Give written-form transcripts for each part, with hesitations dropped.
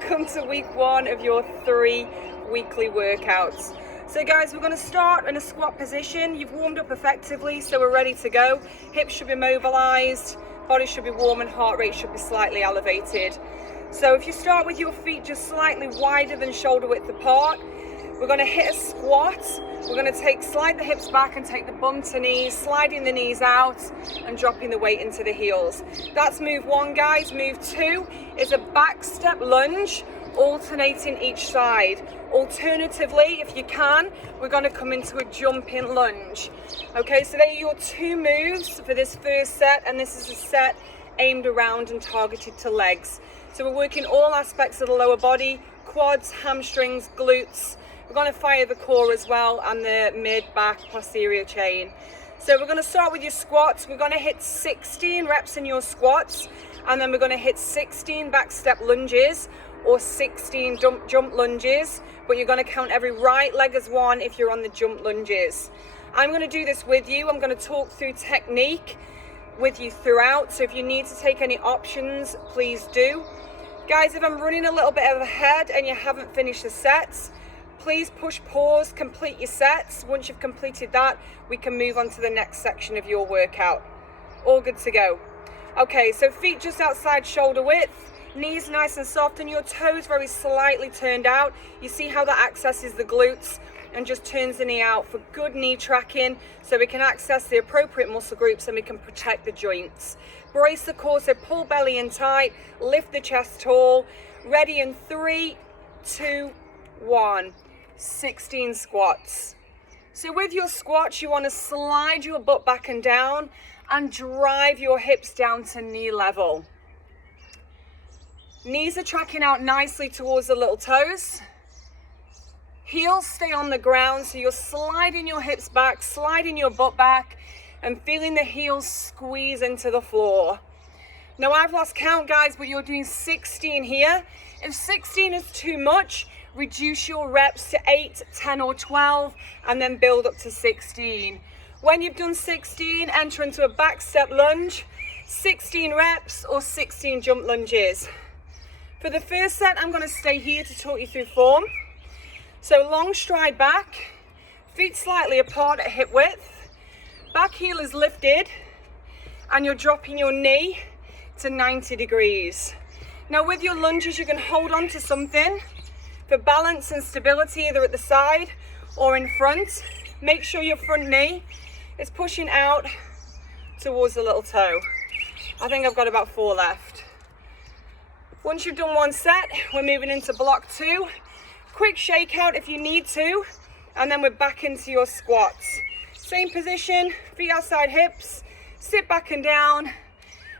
welcome to week 1 of your 3 weekly workouts. So guys, we're going to start in a squat position. You've warmed up effectively, so we're ready to go. Hips should be mobilized, body should be warm, and heart rate should be slightly elevated. So if you start with your feet just slightly wider than shoulder width apart, we're going to hit a squat. We're going to slide the hips back and take the bum to knees, sliding the knees out and dropping the weight into the heels. That's move 1, guys. Move 2 is a back step lunge, alternating each side. Alternatively, if you can, we're going to come into a jumping lunge. Okay, so there are your 2 moves for this first set, and this is a set aimed around and targeted to legs. So we're working all aspects of the lower body, quads, hamstrings, glutes. We're going to fire the core as well and the mid-back posterior chain. So we're going to start with your squats. We're going to hit 16 reps in your squats, and then we're going to hit 16 back step lunges or 16 jump lunges, but you're going to count every right leg as 1 if you're on the jump lunges. I'm going to do this with you. I'm going to talk through technique with you throughout, so if you need to take any options, please do. Guys, if I'm running a little bit ahead and you haven't finished the sets, please push pause, complete your sets. Once you've completed that, we can move on to the next section of your workout. All good to go. Okay, so feet just outside shoulder width, knees nice and soft, and your toes very slightly turned out. You see how that accesses the glutes and just turns the knee out for good knee tracking, so we can access the appropriate muscle groups and we can protect the joints. Brace the core, so pull belly in tight, lift the chest tall. Ready in 3, 2, 1. 16 squats. So with your squats, you want to slide your butt back and down and drive your hips down to knee level. Knees are tracking out nicely towards the little toes. Heels stay on the ground, so you're sliding your hips back, sliding your butt back, and feeling the heels squeeze into the floor. Now I've lost count, guys, but you're doing 16 here. If 16 is too much, reduce your reps to 8, 10, or 12, and then build up to 16. When you've done 16, enter into a back step lunge, 16 reps or 16 jump lunges. For the first set, I'm going to stay here to talk you through form. So long stride back, feet slightly apart at hip width, back heel is lifted, and you're dropping your knee to 90 degrees. Now with your lunges, you can hold on to something for balance and stability, either at the side or in front. Make sure your front knee is pushing out towards the little toe. I think I've got about 4 left. Once you've done 1 set, we're moving into block 2. Quick shake out if you need to, and then we're back into your squats. Same position, feet outside hips, sit back and down.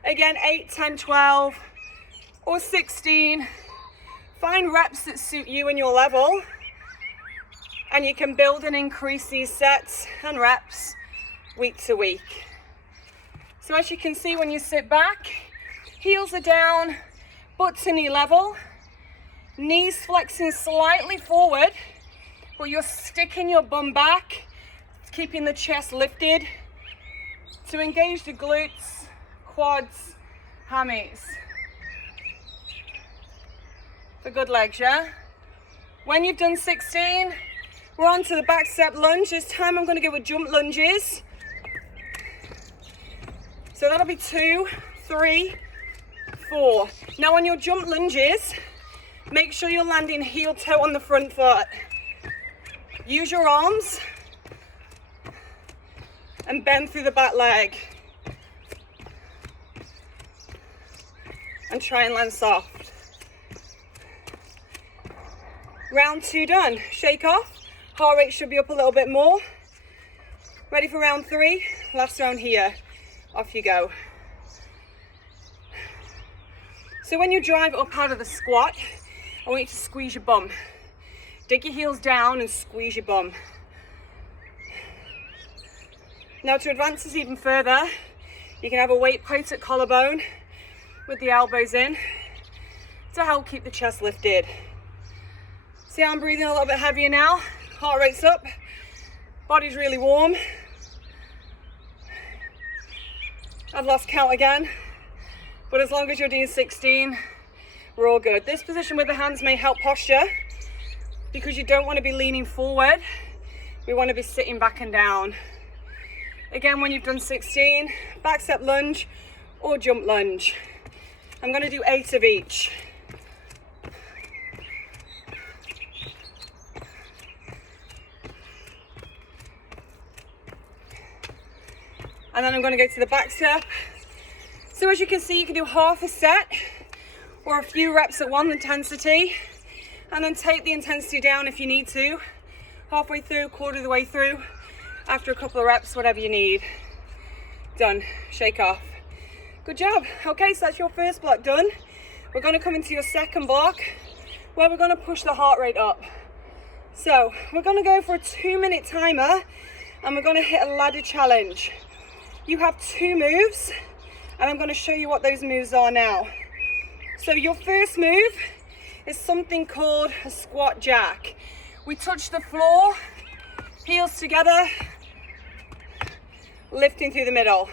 Again, 8, 10, 12, or 16. Find reps that suit you and your level, and you can build and increase these sets and reps week to week. So as you can see, when you sit back, heels are down, butt to knee level, knees flexing slightly forward, but you're sticking your bum back, keeping the chest lifted to engage the glutes, quads, hammies. For good legs, yeah? When you've done 16, we're on to the back step lunge. This time I'm going to go with jump lunges. So that'll be 2, 3, 4. Now on your jump lunges, make sure you're landing heel toe on the front foot. Use your arms and bend through the back leg. And try and land soft. Round 2 done. Shake off. Heart rate should be up a little bit more. Ready for round 3? Last round here. Off you go. So when you drive up out of the squat, I want you to squeeze your bum. Dig your heels down and squeeze your bum. Now to advance this even further, you can have a weight plate at collarbone with the elbows in to help keep the chest lifted. See how I'm breathing a little bit heavier now? Heart rate's up, body's really warm. I've lost count again, but as long as you're doing 16, We're all good. This position with the hands may help posture because you don't want to be leaning forward. We want to be sitting back and down. Again, when you've done 16, back step lunge or jump lunge. I'm going to do 8 of each. And then I'm going to go to the back step. So as you can see, you can do half a set or a few reps at one intensity, and then take the intensity down if you need to, halfway through, quarter of the way through, after a couple of reps, whatever you need. Done. Shake off. Good job. Okay, so that's your first block done. We're going to come into your second block where we're going to push the heart rate up. So we're going to go for a 2-minute timer and we're going to hit a ladder challenge. You have 2 moves and I'm going to show you what those moves are now. So your first move is something called a squat jack. We touch the floor, heels together, lifting through the middle.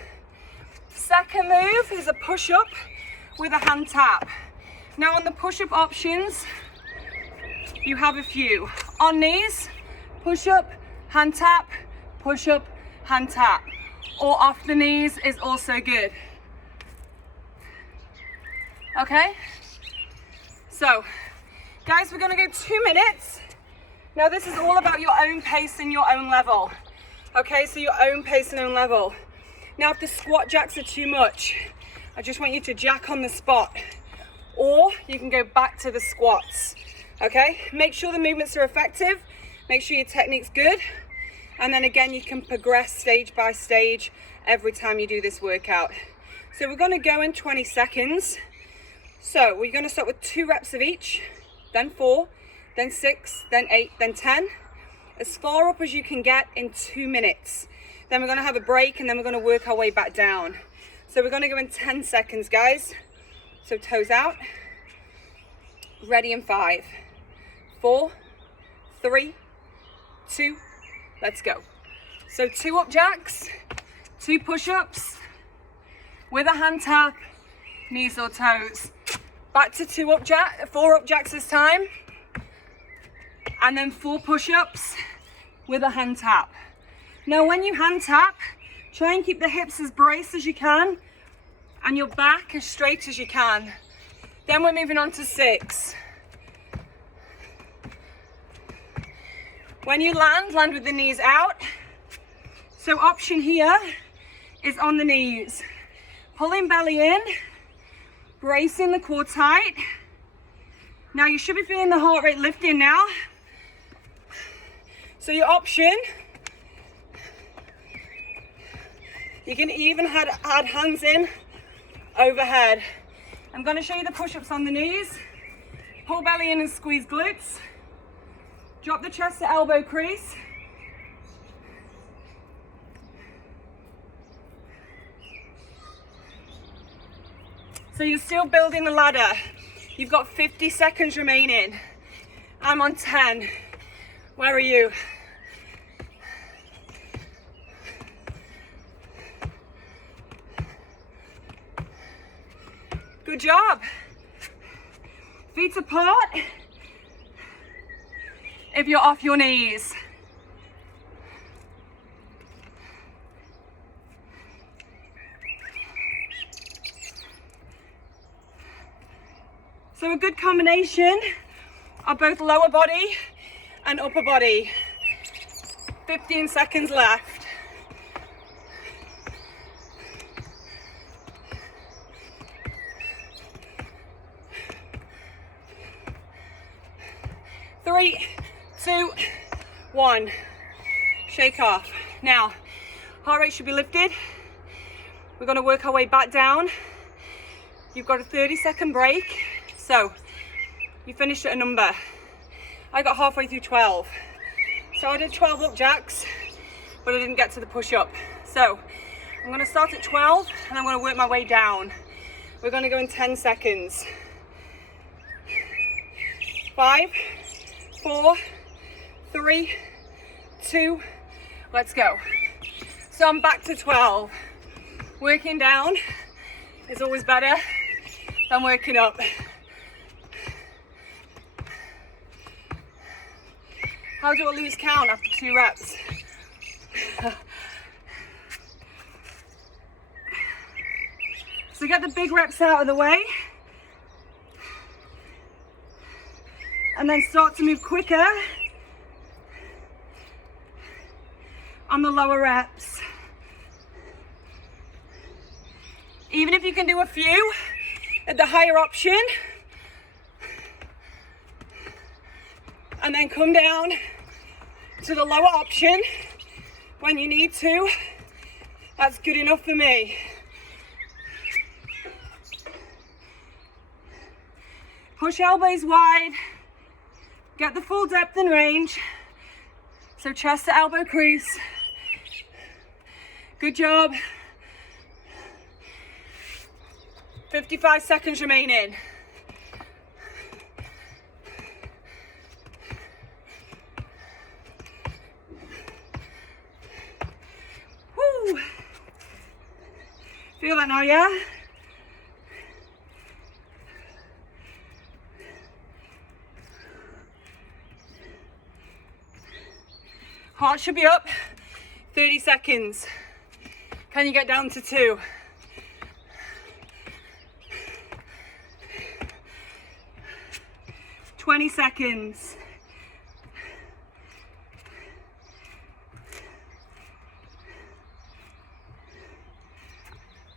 Second move is a push-up with a hand tap. Now on the push-up options, you have a few. On knees, push-up, hand tap, push-up, hand tap. Or off the knees is also good. Okay? So, guys, we're gonna go 2 minutes. Now this is all about your own pace and your own level. Okay, so your own pace and own level. Now if the squat jacks are too much, I just want you to jack on the spot. Or you can go back to the squats. Okay, make sure the movements are effective. Make sure your technique's good. And then again, you can progress stage by stage every time you do this workout. So we're gonna go in 20 seconds. So we're gonna start with 2 reps of each, then 4, then 6, then 8, then 10. As far up as you can get in 2 minutes. Then we're gonna have a break and then we're gonna work our way back down. So we're gonna go in 10 seconds, guys. So toes out, ready in 5, 4, 3, 2, let's go. So 2 up jacks, 2 push-ups with a hand tap, knees or toes. Back to 4 up jacks this time. And then 4 push-ups with a hand tap. Now when you hand tap, try and keep the hips as braced as you can and your back as straight as you can. Then we're moving on to 6. When you land with the knees out. So option here is on the knees. Pulling belly in, bracing the core tight. Now you should be feeling the heart rate lifting now. So your option, you can even add hands in overhead. I'm going to show you the push-ups on the knees. Pull belly in and squeeze glutes. Drop the chest to elbow crease. So you're still building the ladder. You've got 50 seconds remaining. I'm on 10. Where are you? Good job. Feet apart. If you're off your knees. So a good combination of both lower body and upper body. 15 seconds left. Three, 2, 1. Shake off. Now, heart rate should be lifted. We're going to work our way back down. You've got a 30-second break. So, you finished at a number. I got halfway through 12. So I did 12 up jacks, but I didn't get to the push-up. So, I'm going to start at 12 and I'm going to work my way down. We're going to go in 10 seconds. 5, 4, 3, 2, let's go. So I'm back to 12. Working down is always better than working up. How do I lose count after 2 reps? So get the big reps out of the way. And then start to move quicker on the lower reps. Even if you can do a few at the higher option, and then come down to the lower option when you need to, that's good enough for me. Push elbows wide, get the full depth and range, so chest to elbow crease. Good job. 55 seconds remaining. Woo! Feel that now, yeah? Heart should be up. 30 seconds. Can you get down to 2? "20 seconds.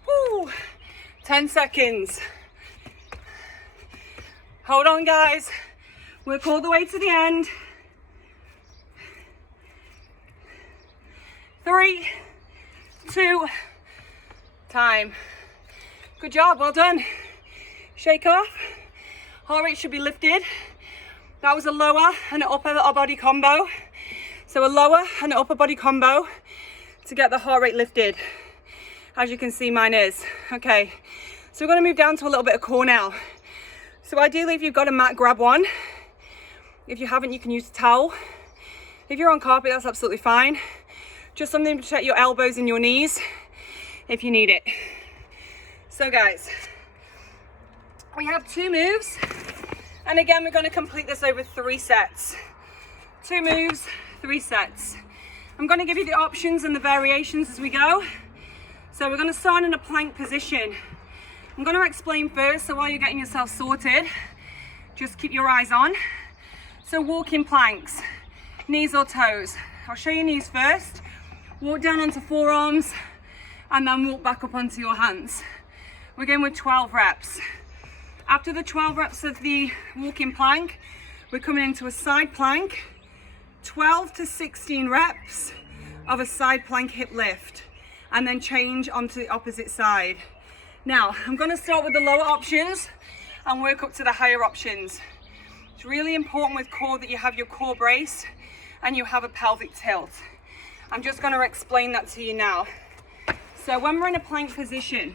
Woo. 10 seconds. Hold on, guys. Work all the way to the end. 3, 2, time. Good job, well done. Shake off. Heart rate should be lifted. That was a lower and an upper body combo. So a lower and an upper body combo to get the heart rate lifted. As you can see, mine is. Okay, so we're gonna move down to a little bit of core now. So ideally, if you've got a mat, grab one. If you haven't, you can use a towel. If you're on carpet, that's absolutely fine. Just something to protect your elbows and your knees if you need it. So guys, we have 2 moves. And again, we're gonna complete this over 3 sets. 2 moves, 3 sets. I'm gonna give you the options and the variations as we go. So we're gonna start in a plank position. I'm gonna explain first, so while you're getting yourself sorted, just keep your eyes on. So walking planks, knees or toes. I'll show you knees first. Walk down onto forearms and then walk back up onto your hands. We're going with 12 reps. After the 12 reps of the walking plank, we're coming into a side plank, 12 to 16 reps of a side plank hip lift, and then change onto the opposite side. Now, I'm gonna start with the lower options and work up to the higher options. It's really important with core that you have your core brace and you have a pelvic tilt. I'm just going to explain that to you now. So when we're in a plank position,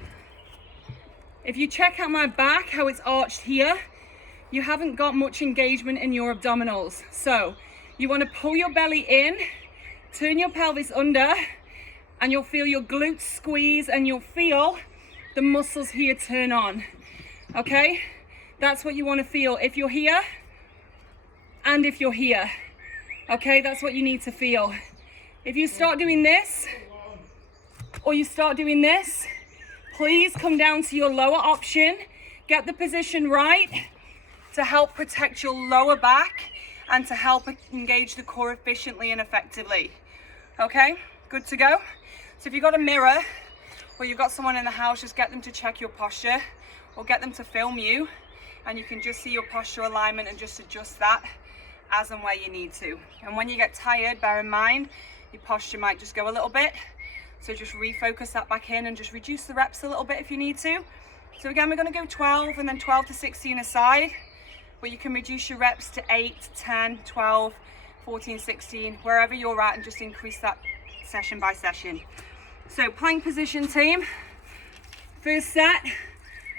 if you check out my back, how it's arched here, you haven't got much engagement in your abdominals. So you want to pull your belly in, turn your pelvis under, and you'll feel your glutes squeeze and you'll feel the muscles here turn on. Okay? That's what you want to feel if you're here and if you're here. Okay, that's what you need to feel. If you start doing this, or you start doing this, please come down to your lower option. Get the position right to help protect your lower back and to help engage the core efficiently and effectively. Okay, good to go? So if you've got a mirror, or you've got someone in the house, just get them to check your posture, or get them to film you, and you can just see your posture alignment and just adjust that as and where you need to. And when you get tired, bear in mind, your posture might just go a little bit. So just refocus that back in and just reduce the reps a little bit if you need to. So again, we're gonna go 12 and then 12 to 16 aside, but you can reduce your reps to 8, 10, 12, 14, 16, wherever you're at, and just increase that session by session. So plank position, team. First set,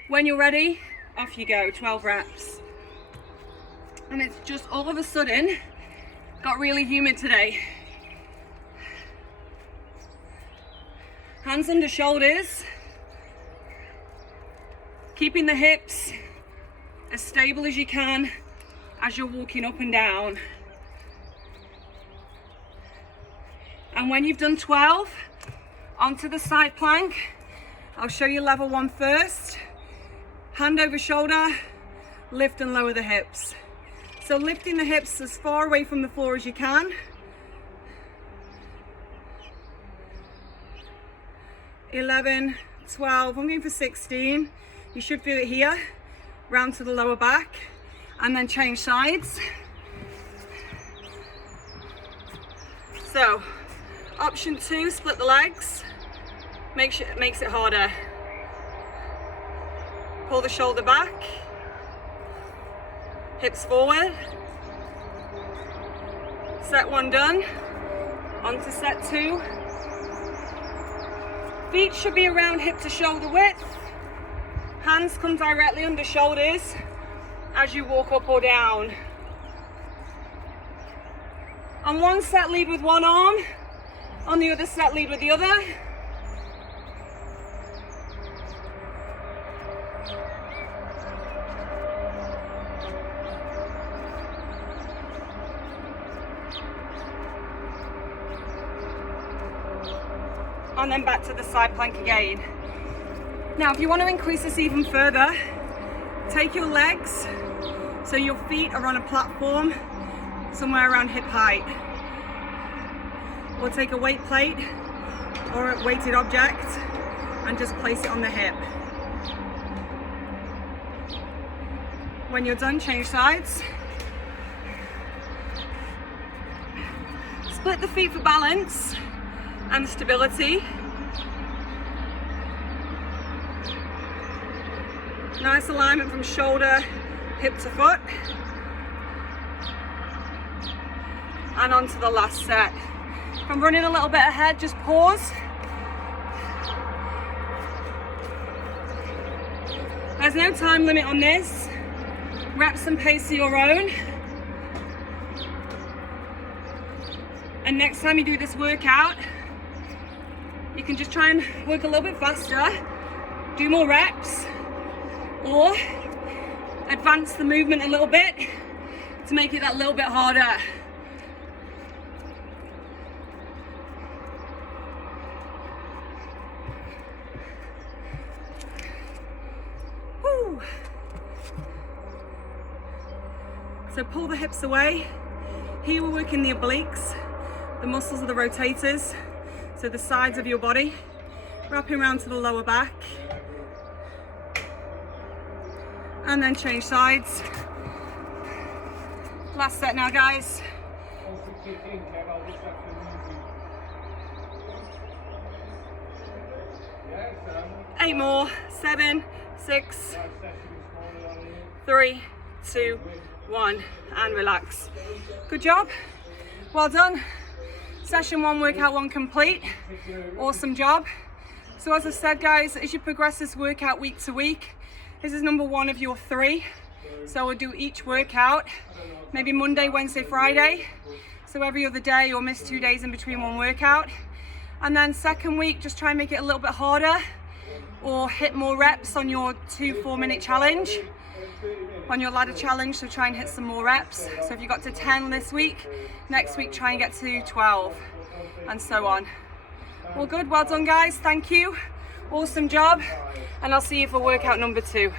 when you're ready, off you go, 12 reps. And it's just all of a sudden got really humid today. Hands under shoulders, keeping the hips as stable as you can as you're walking up and down. And when you've done 12, onto the side plank. I'll show you level 1 first. Hand over shoulder, lift and lower the hips. So lifting the hips as far away from the floor as you can. 11, 12, I'm going for 16. You should feel it here, round to the lower back, and then change sides. So, option 2, split the legs. Makes it harder. Pull the shoulder back, hips forward. Set 1 done, on to set 2. Feet should be around hip to shoulder width. Hands come directly under shoulders as you walk up or down. On one set, lead with one arm. On the other set, lead with the other. And then back to the side plank again. Now, if you want to increase this even further, take your legs so your feet are on a platform somewhere around hip height. Or take a weight plate or a weighted object and just place it on the hip. When you're done, change sides. Split the feet for balance and stability. Nice alignment from shoulder, hip to foot. And on to the last set. If I'm running a little bit ahead, just pause. There's no time limit on this. Reps and pace are your own. And next time you do this workout, you can just try and work a little bit faster, do more reps, or advance the movement a little bit to make it that little bit harder. Woo. So pull the hips away. Here we're working the obliques, the muscles of the rotators, so the sides of your body, wrapping around to the lower back. And then change sides. Last set now, guys. 8 more. 7, 6, 3, 2, 1, and relax. Good job. Well done. Session 1, workout 1 complete. Awesome job. So as I said, guys, as you progress this workout week to week, this is number 1 of your 3. So we'll do each workout, maybe Monday, Wednesday, Friday. So every other day, or miss 2 days in between one workout. And then second week, just try and make it a little bit harder, or hit more reps on your 2 4-minute challenge, on your ladder challenge. So try and hit some more reps. So if you got to 10 this week, next week try and get to 12, and so on. Well, good. Well done, guys. Thank you. Awesome job. And I'll see you for workout number 2.